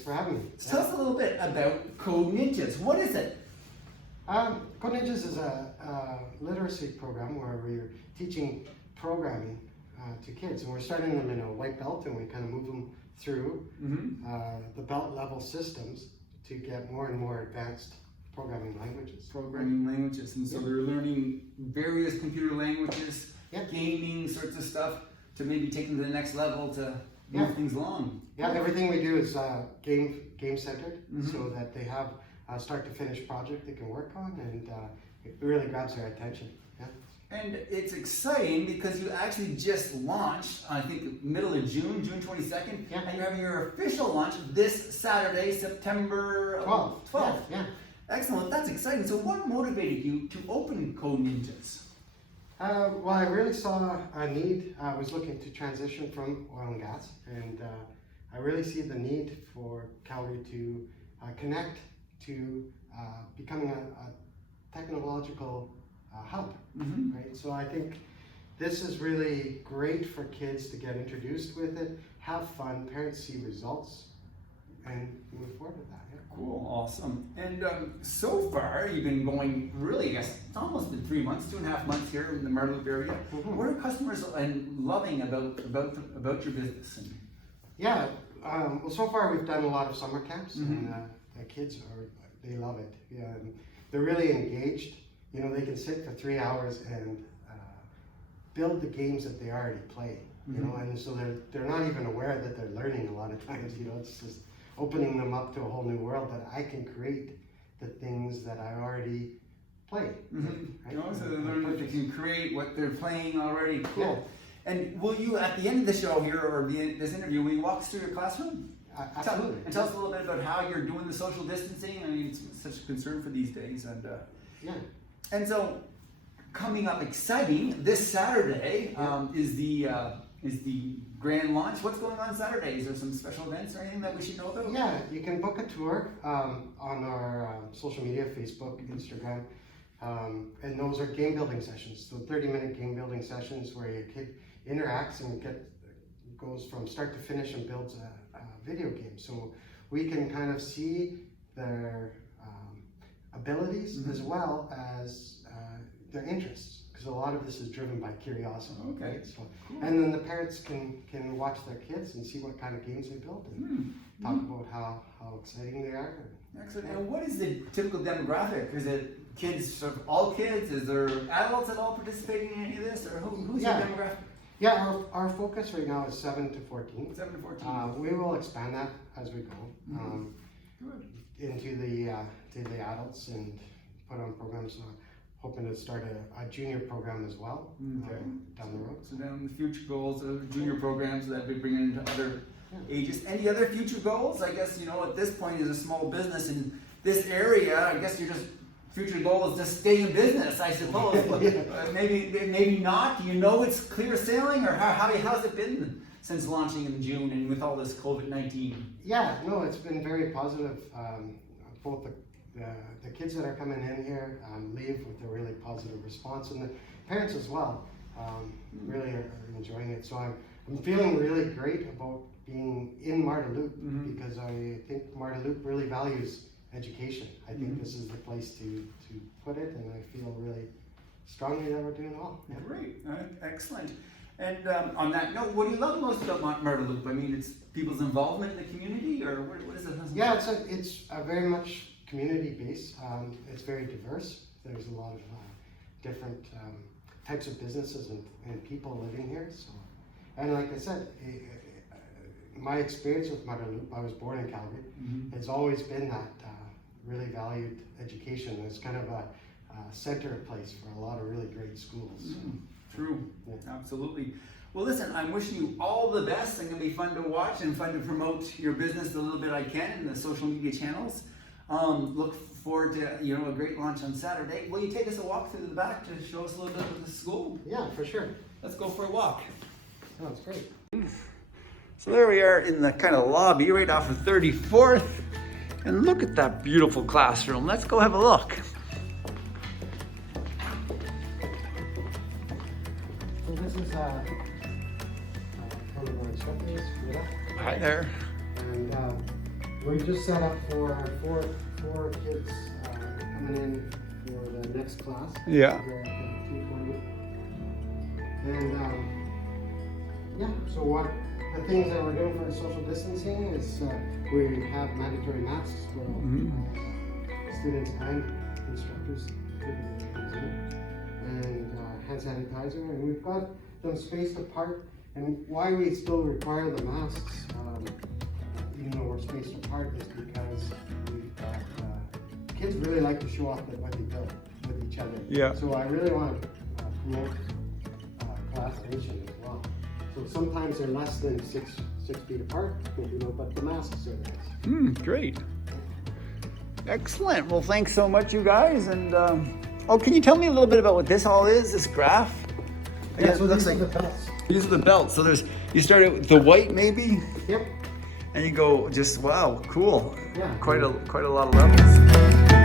Thanks for having me. So tell us a little bit about Code Ninjas. What is it? Code Ninjas is a literacy program where we're teaching programming to kids, and we're starting them in a white belt, and we kind of move them through the belt level systems to get more and more advanced programming languages. And so they're learning various computer languages, gaming sorts of stuff, to maybe take them to the next level to move things along. Yeah, everything we do is game centered, so that they have a start to finish project they can work on, and it really grabs their attention. Yeah. And it's exciting because you actually just launched, I think, middle of June, June 22nd, and you're having your official launch this Saturday, September 12th. Yeah. Excellent, that's exciting. So what motivated you to open Code Ninjas? Well, I really saw a need. I was looking to transition from oil and gas, and I really see the need for Calgary to connect to becoming a technological hub, right? So I think this is really great for kids to get introduced with it, have fun, parents see results, and move forward with that. Cool, awesome. And so far, you've been going really, I guess, it's almost been 3 months, 2.5 months here in the Marda area. What are customers loving about your business? Yeah, well, so far we've done a lot of summer camps, and the kids they love it. Yeah, and they're really engaged. You know, they can sit for 3 hours and build the games that they already play. You know, and so they're not even aware that they're learning a lot of times. You know, it's just opening them up to a whole new world that I can create the things that I already play. Right? So they're learning that they can create what they're playing already. Cool. Yeah. And will you, at the end of the show here, or this interview, will you walk us through your classroom? Absolutely. And tell us a little bit about how you're doing the social distancing. I mean, it's such a concern for these days. And and so, coming up exciting, this Saturday is the grand launch. What's going on Saturday? Is there some special events or anything that we should know about? Yeah, you can book a tour on our social media, Facebook, Instagram, and those are game building sessions. So 30-minute game building sessions where your kid interacts and goes from start to finish and builds a video game. So we can kind of see their abilities as well as their interests. Because a lot of this is driven by curiosity. Okay. Right? So, and then the parents can watch their kids and see what kind of games they build and talk about how exciting they are. Excellent. And what is the typical demographic? Is it kids, sort of all kids? Is there adults at all participating in any of this? Or who's your demographic? Yeah, our focus right now is 7 to 14. 7 to 14. We will expand that as we go into the adults and put on programs. Hoping to start a junior program as well down the road. So down the future goals of junior programs that we bring into other ages. Any other future goals? I guess, you know, at this point as a small business in this area, I guess your just future goal is to stay in business, I suppose. But maybe not. Do you know it's clear sailing, or how's it been since launching in June and with all this COVID-19? Yeah, no, it's been very positive. Both the kids that are coming in here leave with a really positive response, and the parents as well really are enjoying it. So I'm feeling really great about being in Marda Loop because I think Marda Loop really values education. I think this is the place to put it, and I feel really strongly that we're doing well. Yeah. Great, excellent. And on that note, what do you love most about Marda Loop? I mean, it's people's involvement in the community, or what is it? Yeah, it's a very much community based. It's very diverse. There's a lot of different types of businesses and people living here. So, and like I said, my experience with Marda Loop, I was born in Calgary. It's always been that really valued education. It's kind of a center place for a lot of really great schools. True, absolutely. Well, listen, I'm wishing you all the best. It's going to be fun to watch and fun to promote your business the little bit I can in the social media channels. Look forward to a great launch on Saturday. Will you take us a walk through the back to show us a little bit of the school? Yeah, for sure. Let's go for a walk. Sounds great. So there we are in the kind of lobby right off of 34th. And look at that beautiful classroom. Let's go have a look. So this is one of our instructors, Marda. Hi there. And We just set up for four kids coming in for the next class. Yeah. They're at 2:20. And yeah, so what the things that we're doing for social distancing is we have mandatory masks for students and instructors, and hand sanitizer, and we've got them spaced apart. And why we still require the masks, even though we're spaced apart, is because we've got kids really like to show off what they build with each other. Yeah. So I really want to promote collaboration as well. So sometimes they're less than six feet apart, but the masks are nice. Great. Excellent. Well, thanks so much, you guys. And can you tell me a little bit about what this all is? This graph? Yeah, so it looks these like are the belts. these are the belts. So you started with the white, maybe, Yep. and you go just wow, cool. Yeah. Quite a lot of levels.